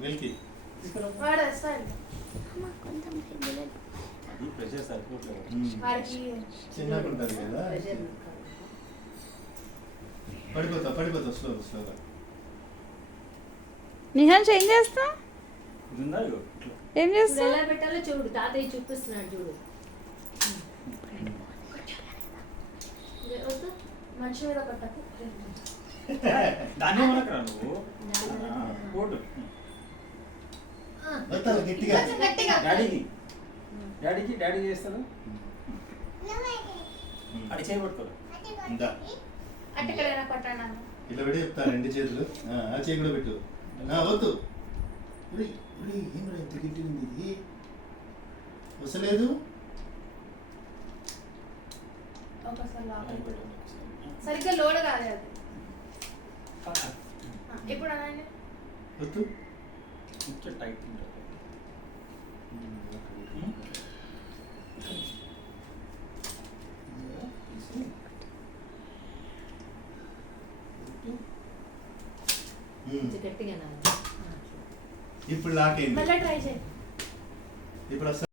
Milky వాడు వస్తాడు. Pressure సరిపోతుంది. వాడికి చిన్నగా ఉంటుంది కదా, పడిపోతా స్లోగా. నిహాన్స్ ఏం చేస్తా? ఉందా ఇగో ఇట్లా. ఏం ఇప్పుడు చేస్తా? ఎలా పెట్టాలో చూడు, తాతయ్య చూపిస్తున్నాడు చూడు. వద్దు, మనిషి మీద పట్టకు. దాన్ని మనకరా నువ్వు పోటు వస్తాను గట్టిగా. కొంచెం గట్టిగా. డాడీ చేస్తాడు. అది చేయబట్టుకోరు. ఇందా అట్టెక్కడైనా పట్టాను. ఇలా పెట్టి చెప్తాను, 2 చేతులు. ఆ చేయి కూడా పెట్టు. వద్దు. ఏం రా ఇంత గట్టి ఉంది ఇది, వస్తలేదు. ఒకసారి లోపలికి సరిగ్గా లోడ్ కాదు అది. ఇప్పుడు అనండి. వద్దు. కొంచెం టైట్ ఉంటుంది. కొంచెం గట్టిగా నాన్న. ఇప్పుడు లాక్ అయింది. మళ్ళీ ట్రై చేయి. ఇప్పుడు